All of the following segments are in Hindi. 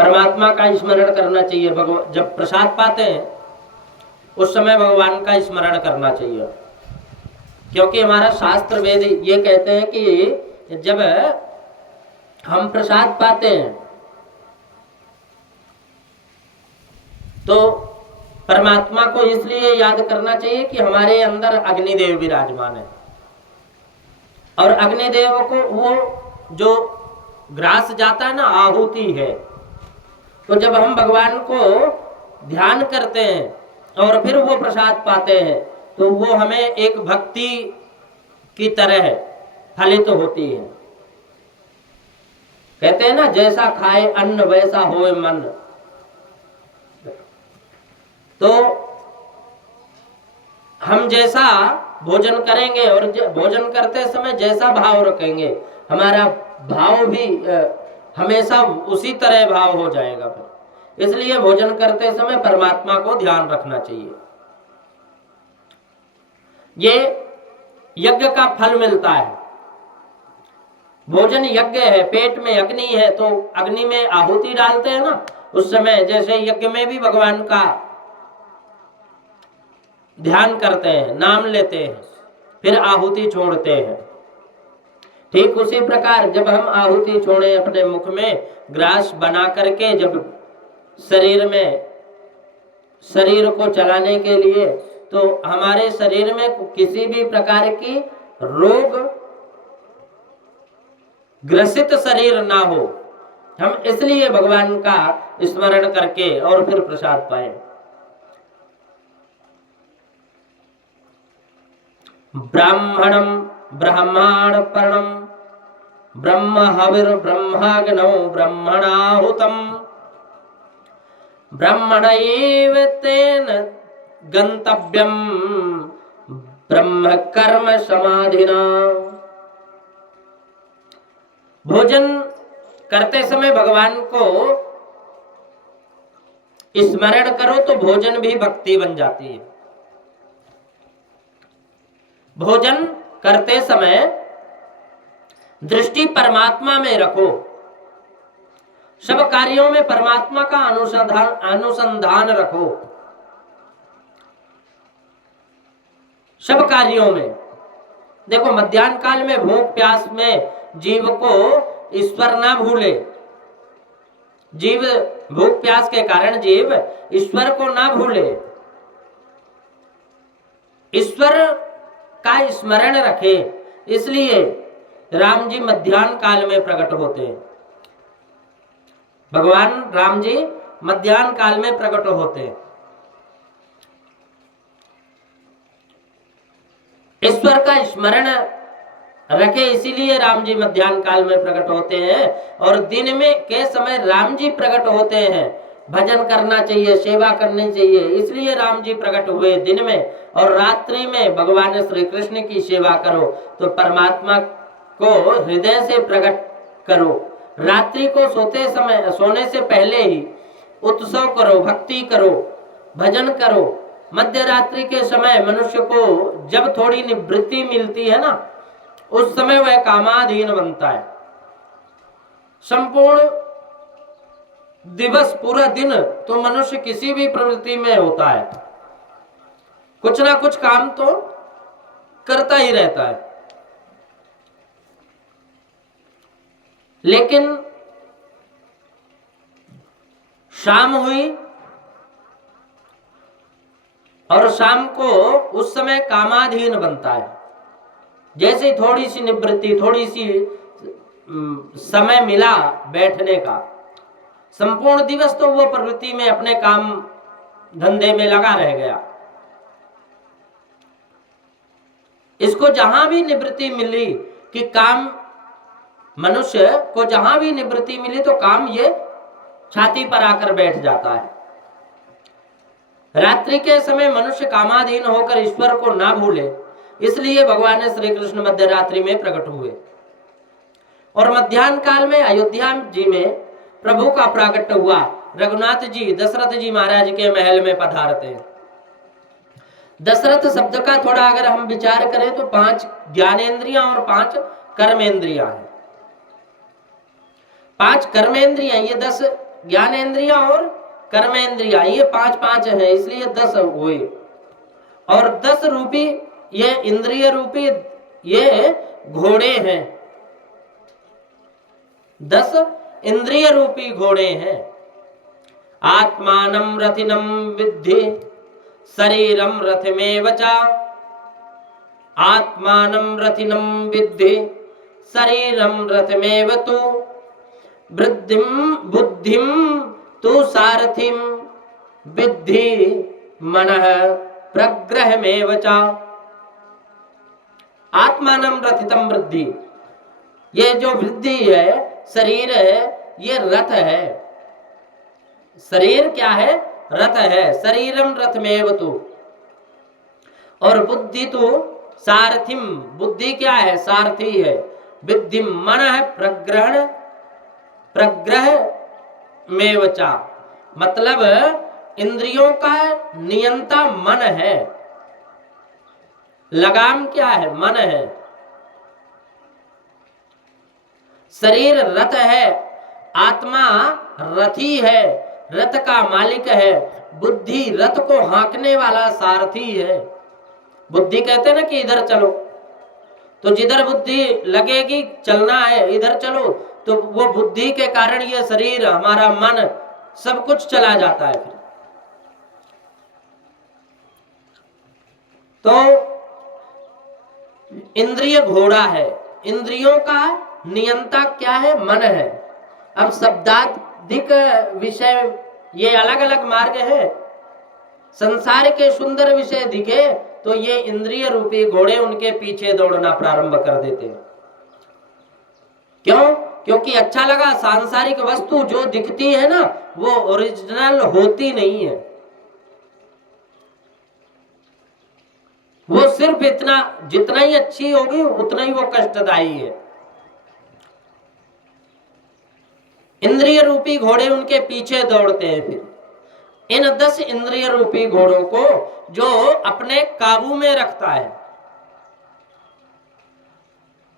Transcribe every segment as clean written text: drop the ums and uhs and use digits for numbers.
परमात्मा का स्मरण करना चाहिए। भगवान जब प्रसाद पाते हैं उस समय भगवान का स्मरण करना चाहिए, क्योंकि हमारा शास्त्र वेद ये कहते हैं कि जब हम प्रसाद पाते हैं तो परमात्मा को इसलिए याद करना चाहिए कि हमारे अंदर अग्निदेव विराजमान है, और अग्निदेव को वो जो ग्रास जाता है ना, आहुति है। तो जब हम भगवान को ध्यान करते हैं और फिर वो प्रसाद पाते हैं तो वो हमें एक भक्ति की तरह फलित होती है। कहते हैं ना, जैसा खाए अन्न वैसा होए मन। तो हम जैसा भोजन करेंगे और भोजन करते समय जैसा भाव रखेंगे, हमारा भाव भी हमेशा उसी तरह भाव हो जाएगा। फिर इसलिए भोजन करते समय परमात्मा को ध्यान रखना चाहिए। ये यज्ञ का फल मिलता है। भोजन यज्ञ है, पेट में अग्नि है, तो अग्नि में आहुति डालते हैं ना, उस समय जैसे यज्ञ में भी भगवान का ध्यान करते हैं, नाम लेते हैं, फिर आहुति छोड़ते हैं। ठीक उसी प्रकार जब हम आहुति छोड़े अपने मुख में ग्रास बना करके, जब शरीर को चलाने के लिए, तो हमारे शरीर में किसी भी प्रकार की रोग ग्रसित शरीर ना हो, हम इसलिए भगवान का स्मरण करके और फिर प्रसाद पाए। ब्राह्मणम ब्रह्माणपर्णम ब्रह्म हविर ब्रह्माग्नौ ब्रह्मणाहुतम ब्रह्मणैव तेन गंतव्यम ब्रह्म कर्म समाधिना। भोजन करते समय भगवान को स्मरण करो तो भोजन भी भक्ति बन जाती है। भोजन करते समय दृष्टि परमात्मा में रखो, सब कार्यों में परमात्मा का अनुसंधान रखो। सब कार्यों में देखो, मध्याह्न काल में भूख प्यास में जीव को ईश्वर ना भूले। जीव भूख प्यास के कारण जीव ईश्वर को ना भूले, ईश्वर का स्मरण रखे। इसलिए राम जी मध्याह्न काल में प्रकट होते हैं। भगवान राम जी मध्याह्न काल में प्रकट होते हैं। ईश्वर का स्मरण रखे, इसीलिए राम जी मध्याह्न काल में प्रकट होते हैं। और दिन में के समय राम जी प्रकट होते हैं। भजन करना चाहिए, सेवा करनी चाहिए, इसलिए राम जी प्रकट हुए दिन में। और रात्रि में भगवान श्री कृष्ण की सेवा करो, तो परमात्मा को हृदय से प्रकट करो। रात्रि को सोने से पहले ही उत्सव करो, भक्ति करो, भजन करो। मध्य रात्रि के समय मनुष्य को जब थोड़ी निवृत्ति मिलती है ना, उस समय वह कामाधीन बनता है। संपूर्ण दिवस, पूरा दिन तो मनुष्य किसी भी प्रवृत्ति में होता है, कुछ ना कुछ काम तो करता ही रहता है। लेकिन शाम हुई और शाम को उस समय कामाधीन बनता है। जैसे थोड़ी सी निवृत्ति, थोड़ी सी समय मिला बैठने का, संपूर्ण दिवस तो वो प्रवृत्ति में अपने काम धंधे में लगा रह गया। इसको जहां भी निवृत्ति मिली कि काम, मनुष्य को जहां भी निवृत्ति मिली तो काम ये छाती पर आकर बैठ जाता है। रात्रि के समय मनुष्य कामाधीन होकर ईश्वर को ना भूले, इसलिए भगवान श्री कृष्ण मध्य रात्रि में प्रकट हुए। और मध्याह्न काल में अयोध्या जी में प्रभु का प्राकट्य हुआ। रघुनाथ जी दशरथ जी महाराज के महल में पधारते हैं। दशरथ शब्द का थोड़ा अगर हम विचार करें तो 5 ज्ञानेंद्रियां और 5 कर्मेंद्रियां हैं। 5 कर्मेंद्रियां, ये 10 ज्ञानेंद्रिया और कर्मेंद्रिया, ये 5-5 है, इसलिए 10 हुए। और 10 रूपी ये इंद्रिय रूपी ये घोड़े हैं, 10 इंद्रिय रूपी घोड़े हैं। आत्मानं रथिनं विद्धि शरीरं रथमेव च, आत्मानं रथिनं विद्धि शरीरं रथमेव तु, बुद्धिं तु सारथिं विद्धि मनः प्रग्रहमेव च। आत्मानं रथितं वृद्धि, ये जो वृद्धि है, शरीर है, ये रथ है। शरीर क्या है? रथ है। शरीरम रथमेव तु, और बुद्धि तो सारथिम, बुद्धि क्या है? सारथी है। विद्धि मन है प्रग्रह मेव चा, मतलब इंद्रियों का नियंता मन है। लगाम क्या है? मन है। शरीर रथ है, आत्मा रथी है, रथ का मालिक है। बुद्धि रथ को हाँकने वाला सारथी है। बुद्धि कहते ना कि इधर चलो, तो जिधर बुद्धि लगेगी चलना है, इधर चलो, तो वो बुद्धि के कारण ये शरीर, हमारा मन, सब कुछ चला जाता है। फिर तो इंद्रिय घोड़ा है, इंद्रियों का नियंता क्या है? मन है। अब शब्दाधिक विषय, ये अलग अलग मार्ग है। संसार के सुंदर विषय दिखे तो ये इंद्रिय रूपी घोड़े उनके पीछे दौड़ना प्रारंभ कर देते हैं। क्यों? क्योंकि अच्छा लगा। सांसारिक वस्तु जो दिखती है ना, वो ओरिजिनल होती नहीं है। वो सिर्फ इतना, जितना ही अच्छी होगी उतना ही वो कष्टदायी है। इंद्रिय रूपी घोड़े उनके पीछे दौड़ते हैं। फिर इन 10 इंद्रिय रूपी घोड़ों को जो अपने काबू में रखता है,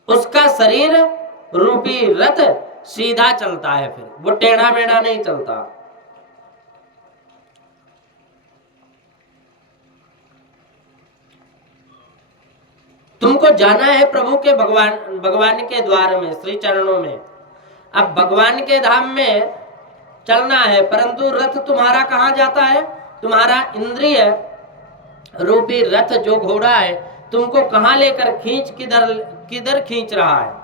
उसका शरीर रूपी रथ सीधा चलता है। फिर वो टेढ़ा मेढ़ा नहीं चलता। तुमको जाना है प्रभु के भगवान के द्वार में, श्री चरणों में। अब भगवान के धाम में चलना है, परंतु रथ तुम्हारा कहाँ जाता है? तुम्हारा इंद्रिय रूपी रथ जो घोड़ा है, तुमको कहाँ लेकर किधर खींच रहा है?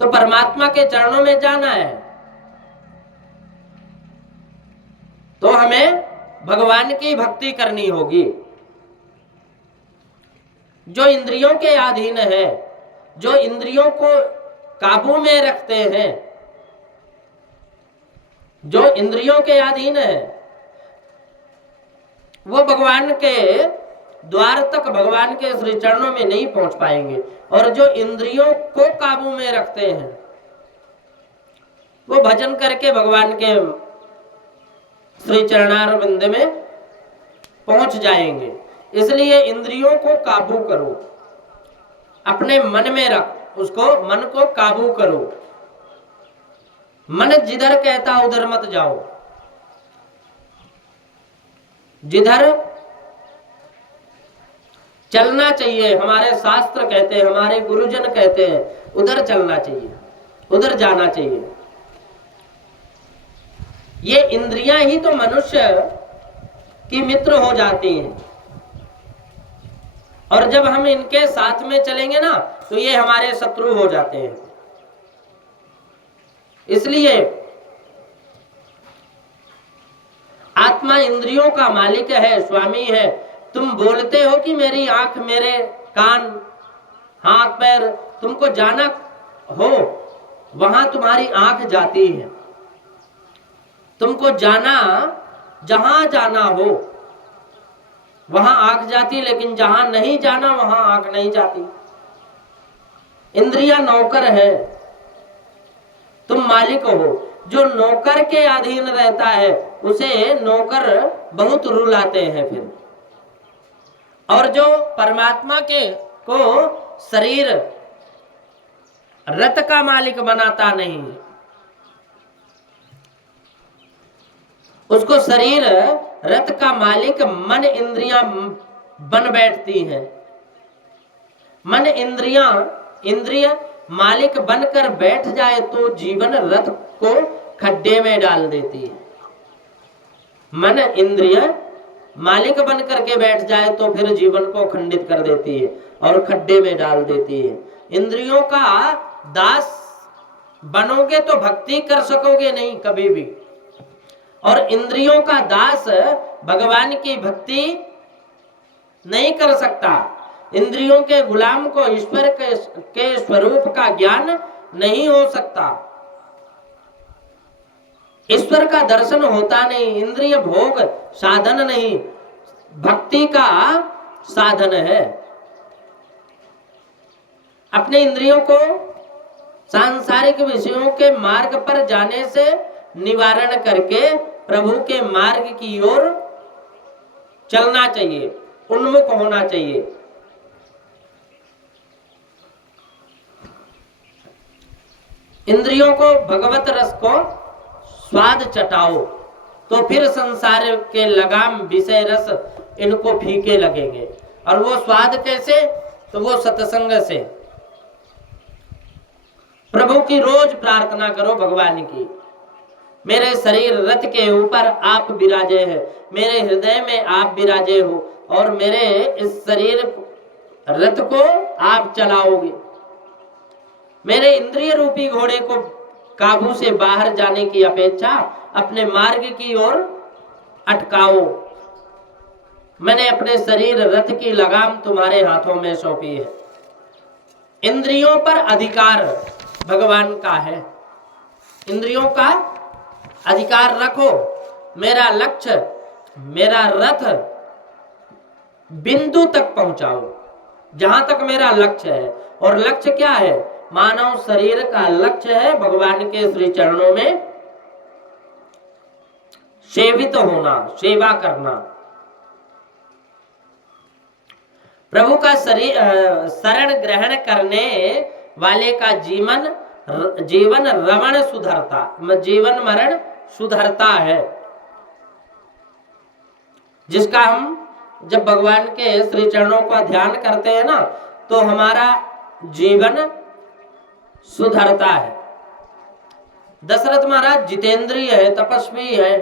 तो परमात्मा के चरणों में जाना है। तो हमें भगवान की भक्ति करनी होगी। जो इंद्रियों के अधीन है, जो इंद्रियों को काबू में रखते हैं, जो इंद्रियों के अधीन है, वो भगवान के द्वार तक, भगवान के श्री चरणों में नहीं पहुंच पाएंगे। और जो इंद्रियों को काबू में रखते हैं, वो भजन करके भगवान के श्री चरणारविंद में पहुंच जाएंगे। इसलिए इंद्रियों को काबू करो, अपने मन में रख, उसको मन को काबू करो। मन जिधर कहता उधर मत जाओ। जिधर चलना चाहिए, हमारे शास्त्र कहते हैं, हमारे गुरुजन कहते हैं, उधर चलना चाहिए, उधर जाना चाहिए। ये इंद्रियां ही तो मनुष्य की मित्र हो जाती हैं। और जब हम इनके साथ में चलेंगे ना, तो ये हमारे शत्रु हो जाते हैं। इसलिए आत्मा इंद्रियों का मालिक है, स्वामी है। तुम बोलते हो कि मेरी आंख, मेरे कान, हाथ पैर, तुमको जाना हो वहां तुम्हारी आंख जाती है। तुमको जाना, जहां जाना हो वहां आंख जाती, लेकिन जहां नहीं जाना वहां आंख नहीं जाती। इंद्रियां नौकर है, तुम मालिक हो। जो नौकर के अधीन रहता है उसे नौकर बहुत रुलाते हैं फिर। और जो परमात्मा के को शरीर रथ का मालिक बनाता नहीं, उसको शरीर रथ का मालिक मन इंद्रियां बन बैठती हैं। मन इंद्रिय मालिक बनकर बैठ जाए तो जीवन रथ को खड्डे में डाल देती है। मन इंद्रिय मालिक बन करके बैठ जाए तो फिर जीवन को खंडित कर देती है और खड्डे में डाल देती है। इंद्रियों का दास बनोगे तो भक्ति कर सकोगे नहीं कभी भी, और इंद्रियों का दास भगवान की भक्ति नहीं कर सकता। इंद्रियों के गुलाम को ईश्वर के स्वरूप का ज्ञान नहीं हो सकता, ईश्वर का दर्शन होता नहीं। इंद्रिय भोग साधन नहीं, भक्ति का साधन है। अपने इंद्रियों को सांसारिक विषयों के मार्ग पर जाने से निवारण करके प्रभु के मार्ग की ओर चलना चाहिए, उन्मुख होना चाहिए। इंद्रियों को भगवत रस को स्वाद चटाओ तो फिर संसार के लगाम विषय रस इनको फीके लगेंगे। और वो स्वाद कैसे? तो वो सत्संग से। प्रभु की रोज प्रार्थना करो भगवान की, मेरे शरीर रथ के ऊपर आप विराजे हैं, मेरे हृदय में आप विराजे हो और मेरे इस शरीर रथ को आप चलाओगे। मेरे इंद्रिय रूपी घोड़े को काबू से बाहर जाने की अपेक्षा अपने मार्ग की ओर अटकाओ। मैंने अपने शरीर रथ की लगाम तुम्हारे हाथों में सौंपी है। इंद्रियों पर अधिकार भगवान का है, इंद्रियों का अधिकार रखो। मेरा लक्ष्य, मेरा रथ बिंदु तक पहुंचाओ जहां तक मेरा लक्ष्य है। और लक्ष्य क्या है? मानव शरीर का लक्ष्य है भगवान के श्री चरणों में सेवित होना, सेवा करना। प्रभु का शरण ग्रहण करने वाले का जीवन रमण सुधरता, जीवन मरण सुधरता है। जिसका हम जब भगवान के श्री चरणों का ध्यान करते हैं ना, तो हमारा जीवन सुधरता है। दशरथ महाराज जितेंद्रिय है, तपस्वी है।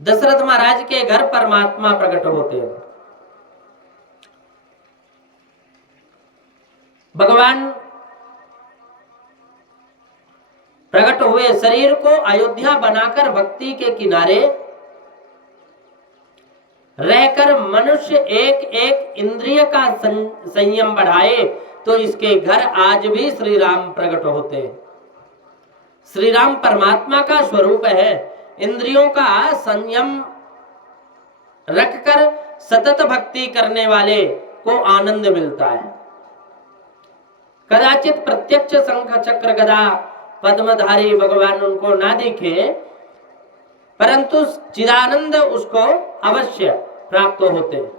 दशरथ महाराज के घर परमात्मा प्रकट होते हैं। भगवान प्रकट हुए, शरीर को अयोध्या बनाकर भक्ति के किनारे रहकर मनुष्य एक एक इंद्रिय का संयम बढ़ाए तो इसके घर आज भी श्री राम प्रकट होते हैं। श्री राम परमात्मा का स्वरूप है। इंद्रियों का संयम रखकर सतत भक्ति करने वाले को आनंद मिलता है। कदाचित प्रत्यक्ष शंख चक्र गदा पद्मधारी भगवान उनको ना दिखे, परंतु चिदानंद उसको अवश्य प्राप्त होते हैं।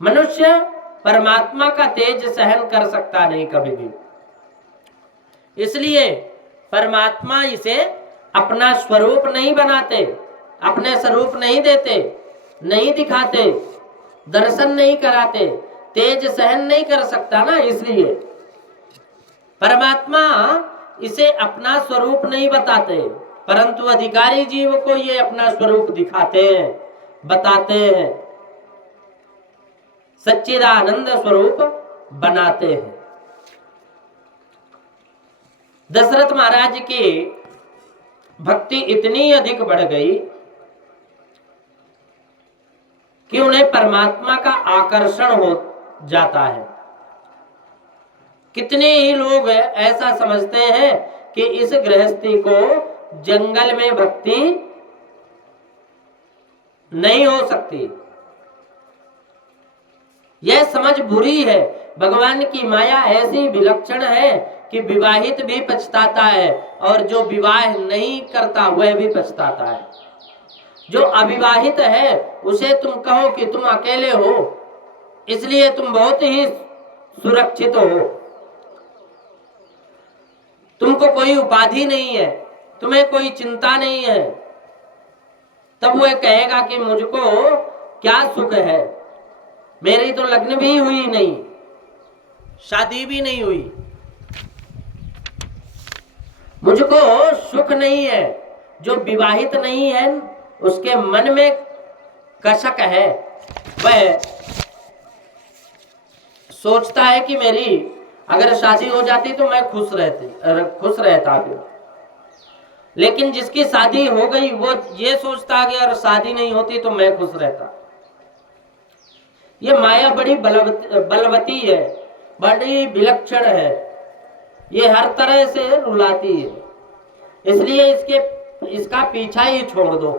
मनुष्य परमात्मा का तेज सहन कर सकता नहीं कभी भी, इसलिए परमात्मा इसे अपना स्वरूप नहीं बनाते, अपने स्वरूप नहीं देते, नहीं दिखाते, दर्शन नहीं कराते, तेज सहन नहीं कर सकता ना, इसलिए परमात्मा इसे अपना स्वरूप नहीं बताते, परंतु अधिकारी जीव को ये अपना स्वरूप दिखाते हैं, बताते हैं, सच्चिदानंद स्वरूप बनाते हैं। दशरथ महाराज की भक्ति इतनी अधिक बढ़ गई कि उन्हें परमात्मा का आकर्षण हो जाता है। कितने ही लोग ऐसा समझते हैं कि इस गृहस्थी को जंगल में भक्ति नहीं हो सकती। यह समझ बुरी है। भगवान की माया ऐसी विलक्षण है कि विवाहित भी पछताता है और जो विवाह नहीं करता वह भी पछताता है। जो अविवाहित है उसे तुम कहो कि तुम अकेले हो, इसलिए तुम बहुत ही सुरक्षित हो, तुमको कोई उपाधि नहीं है, तुम्हें कोई चिंता नहीं है, तब वह कहेगा कि मुझको क्या सुख है, मेरी तो लग्न भी हुई नहीं, शादी भी नहीं हुई, मुझको सुख नहीं है। जो विवाहित नहीं है उसके मन में कसक है, वह सोचता है कि मेरी अगर शादी हो जाती तो मैं खुश रहता फिर। लेकिन जिसकी शादी हो गई वो ये सोचता कि अगर शादी नहीं होती तो मैं खुश रहता। ये माया बड़ी बलवती है, बड़ी विलक्षण है, ये हर तरह से रुलाती है, इसलिए इसका पीछा ही छोड़ दो।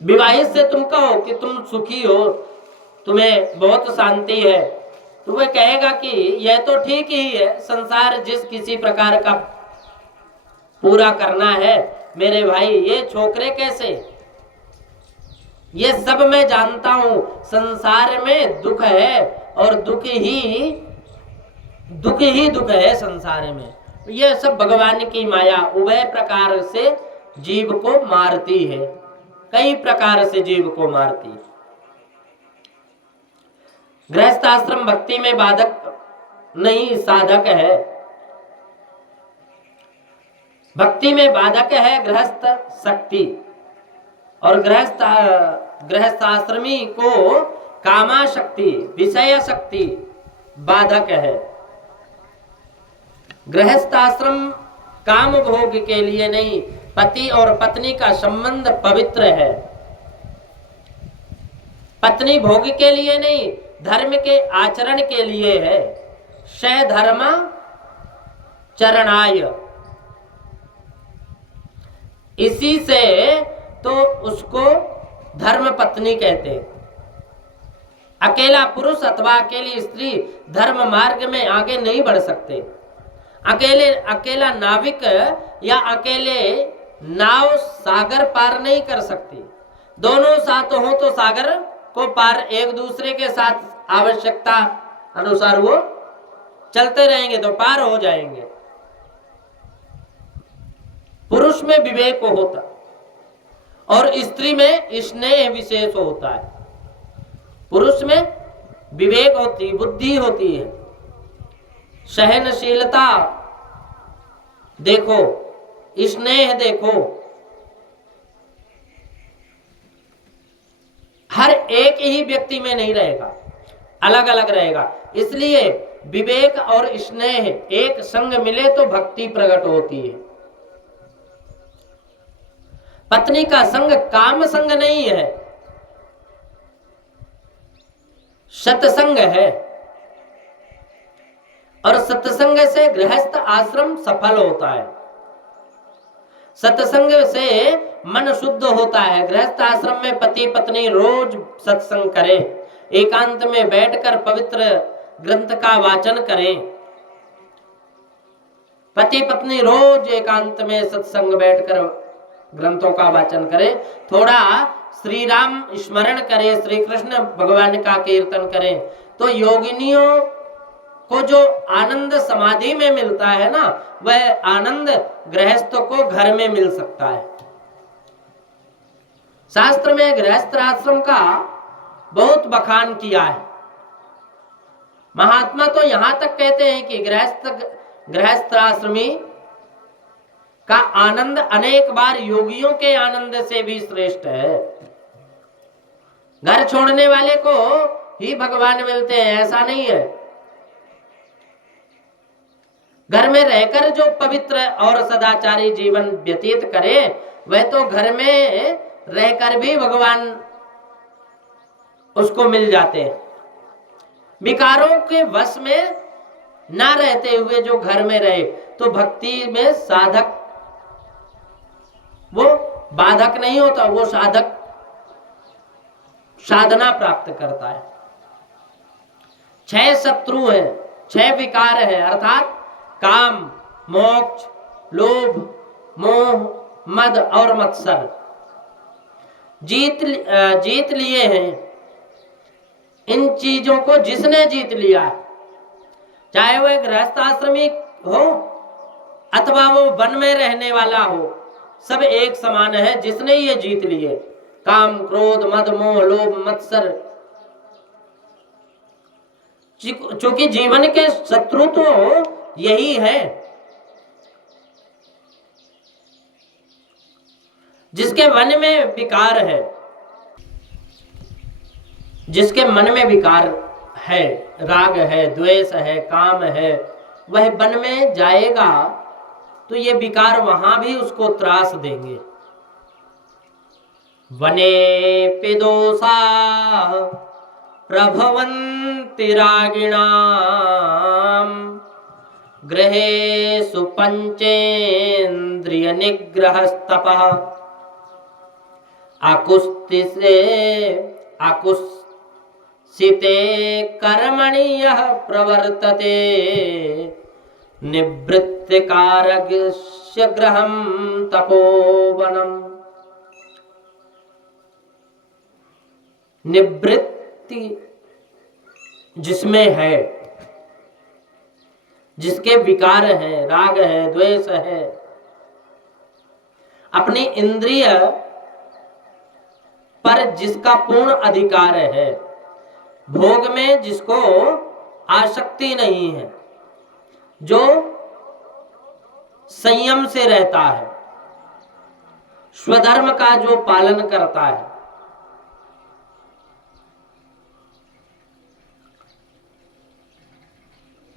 विवाहित से तुम कहो कि तुम सुखी हो, तुम्हें बहुत शांति है, तो वह कहेगा कि यह तो ठीक ही है, संसार जिस किसी प्रकार का पूरा करना है मेरे भाई, ये छोकरे कैसे, ये सब मैं जानता हूं, संसार में दुख है और दुख ही दुख है संसार में। यह सब भगवान की माया उभय प्रकार से जीव को मारती है, कई प्रकार से जीव को मारती है। गृहस्थ आश्रम भक्ति में बाधक नहीं, साधक है। भक्ति में बाधक है गृहस्थ शक्ति, और गृहस्थ आश्रमी को कामा शक्ति, विषय शक्ति बाधक है। गृहस्थ आश्रम काम भोग के लिए नहीं, पति और पत्नी का संबंध पवित्र है। पत्नी भोग के लिए नहीं, धर्म के आचरण के लिए है। स धर्म चरणाय, इसी से तो उसको धर्म पत्नी कहते हैं। अकेला पुरुष अथवा अकेली स्त्री धर्म मार्ग में आगे नहीं बढ़ सकते। अकेला नाविक या अकेले नाव सागर पार नहीं कर सकती। दोनों साथ हो तो सागर को पार एक दूसरे के साथ आवश्यकता अनुसार वो चलते रहेंगे तो पार हो जाएंगे। पुरुष में विवेक होता और स्त्री में स्नेह विशेष होता है। पुरुष में विवेक होती, बुद्धि होती है, सहनशीलता देखो, स्नेह देखो, हर एक ही व्यक्ति में नहीं रहेगा, अलग अलग रहेगा। इसलिए विवेक और स्नेह एक संग मिले तो भक्ति प्रकट होती है। पत्नी का संग काम संग नहीं है, सत्संग है, और सत्संग से गृहस्थ आश्रम सफल होता है। सत्संग से मन शुद्ध होता है। गृहस्थ आश्रम में पति पत्नी रोज सत्संग करें, एकांत में बैठकर पवित्र ग्रंथ का वाचन करें। पति पत्नी रोज एकांत में सत्संग बैठकर ग्रंथों का वाचन करें, थोड़ा श्री राम स्मरण करें, श्री कृष्ण भगवान का कीर्तन करें, तो योगिनियों को जो आनंद समाधि में मिलता है ना, वह आनंद गृहस्थ को घर में मिल सकता है। शास्त्र में गृहस्थ आश्रम का बहुत बखान किया है। महात्मा तो यहां तक कहते हैं कि गृहस्थ आश्रमी का आनंद अनेक बार योगियों के आनंद से भी श्रेष्ठ है। घर छोड़ने वाले को ही भगवान मिलते हैं ऐसा नहीं है। घर में रहकर जो पवित्र और सदाचारी जीवन व्यतीत करे, वह तो घर में रहकर भी भगवान उसको मिल जाते हैं। विकारों के वश में ना रहते हुए जो घर में रहे, तो भक्ति में साधक वो बाधक नहीं होता, वो साधक साधना प्राप्त करता है। 6 शत्रु है, 6 विकार है, अर्थात काम, मोक्ष, लोभ, मोह, मद और मत्सर जीत लिए हैं। इन चीजों को जिसने जीत लिया, चाहे वो एक गृहस्थ आश्रमी हो अथवा वो वन में रहने वाला हो, सब एक समान है जिसने ये जीत लिए काम, क्रोध, मद, मोह, लोभ, मत्सर। चूंकि जीवन के शत्रु तो यही है। जिसके मन में विकार है, जिसके मन में विकार है, राग है, द्वेष है, काम है, वह वन में जाएगा तो ये विकार वहां भी उसको त्रास देंगे। वने पिदोषा प्रभवन्ति रागिणाम गृहेषु पंचेन्द्रिय निग्रहस्तपः आकुस्सिते कर्मणि यः प्रवर्तते निवृत्तिकारस्य गृहं तपोवनम्। निवृत्ति जिसमें है, जिसके विकार है, राग है, द्वेष है, अपनी इंद्रिय पर जिसका पूर्ण अधिकार है, भोग में जिसको आसक्ति नहीं है, जो संयम से रहता है, स्वधर्म का जो पालन करता है,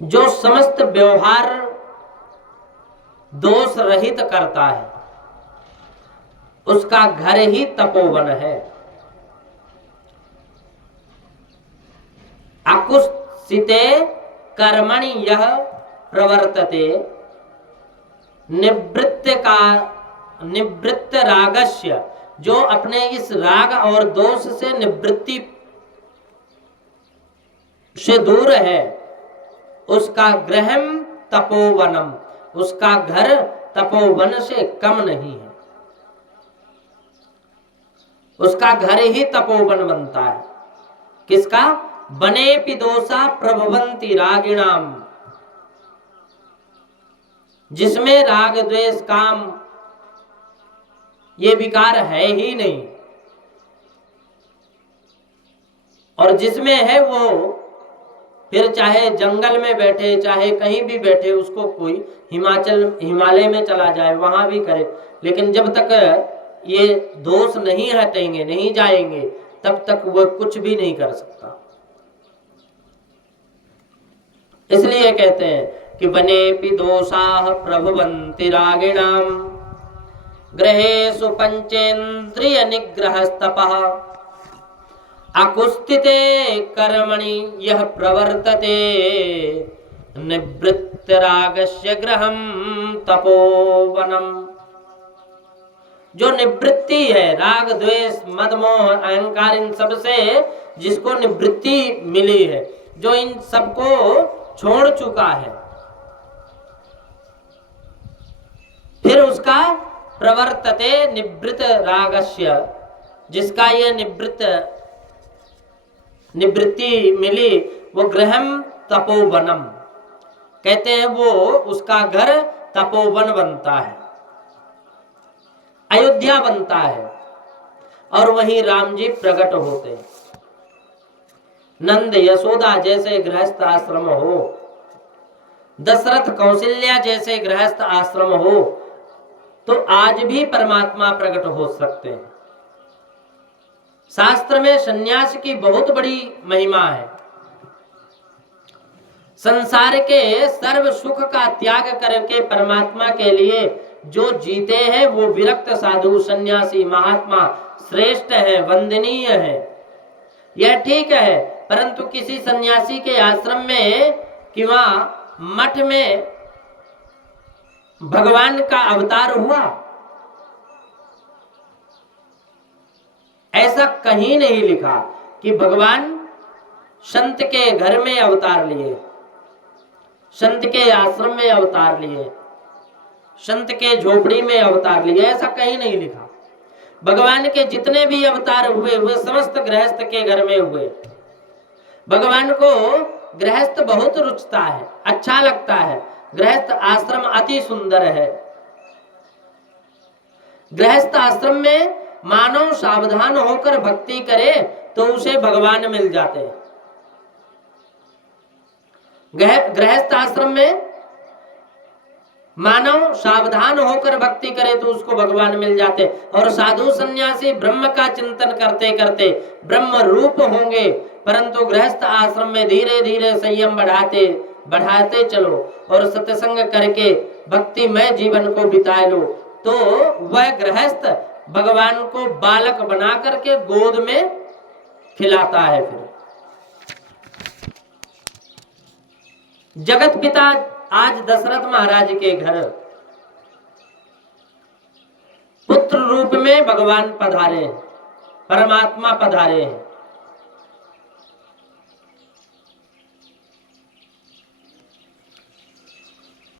जो समस्त व्यवहार दोष रहित करता है, उसका घर ही तपोवन है। अकुस्सिते कर्मणि यह प्रवर्तते निवृत्त रागस्य, जो अपने इस राग और दोष से निवृत्ति से दूर है, उसका गृहम तपोवनम, उसका घर तपोवन से कम नहीं है, उसका घर ही तपोवन बनता है। किसका? बनेपि दोषा प्रभवन्ति रागिणाम, जिसमें राग, द्वेष, काम ये विकार है ही नहीं, और जिसमें है वो फिर चाहे जंगल में बैठे, चाहे कहीं भी बैठे, उसको कोई हिमालय में चला जाए, वहां भी करे, लेकिन जब तक ये दोष नहीं हटेंगे, नहीं जाएंगे, तब तक वह कुछ भी नहीं कर सकता। इसलिए कहते हैं कि वनेपि दोषाः प्रभवन्ति रागिणाम गृहेषु पंचेन्द्रिय निग्रहस्तपः अकुस्थिते कर्मणि यः प्रवर्तते निवृत्त रागस्य गृहं तपोवनम्। जो निवृत्ति है, राग, द्वेष, मद, मोह, अहंकार, इन सब से जिसको निवृत्ति मिली है, जो इन सबको छोड़ चुका है, फिर उसका प्रवर्तते निवृत्त रागस्य, जिसका ये निवृत्ति मिली, वो गृहम तपोवनम, कहते हैं वो उसका घर तपोवन बनता है, अयोध्या बनता है, और वहीं राम जी प्रकट होते हैं। नंद यशोदा जैसे गृहस्थ आश्रम हो, दशरथ कौशल्या जैसे गृहस्थ आश्रम हो, तो आज भी परमात्मा प्रकट हो सकते हैं। शास्त्र में सन्यास की बहुत बड़ी महिमा है। संसार के सर्व सुख का त्याग करके परमात्मा के लिए जो जीते हैं, वो विरक्त साधु, सन्यासी, महात्मा श्रेष्ठ है, वंदनीय है। यह ठीक है, परंतु किसी सन्यासी के आश्रम में किंवा मठ में भगवान का अवतार हुआ, ऐसा कहीं नहीं लिखा कि भगवान संत के घर में अवतार लिए, संत के आश्रम में अवतार लिए, संत के झोपड़ी में अवतार लिए, ऐसा कहीं नहीं लिखा। भगवान के जितने भी अवतार हुए, वे समस्त गृहस्थ के घर में हुए। भगवान को गृहस्थ बहुत रुचता है, अच्छा लगता है। गृहस्थ आश्रम अति सुंदर है। गृहस्थ आश्रम में मानव सावधान होकर भक्ति करे तो उसे भगवान मिल जाते हैं। गृहस्थ आश्रम में मानव सावधान होकर भक्ति करे तो उसको भगवान मिल जाते। और साधु सन्यासी ब्रह्म का चिंतन करते करते ब्रह्म रूप होंगे, परंतु गृहस्थ आश्रम में धीरे धीरे संयम बढ़ाते चलो और सत्संग करके भक्तिमय जीवन को बिता लो, तो वह गृहस्थ भगवान को बालक बना करके गोद में खिलाता है। फिर जगत पिता आज दशरथ महाराज के घर पुत्र रूप में भगवान पधारे, परमात्मा पधारे हैं।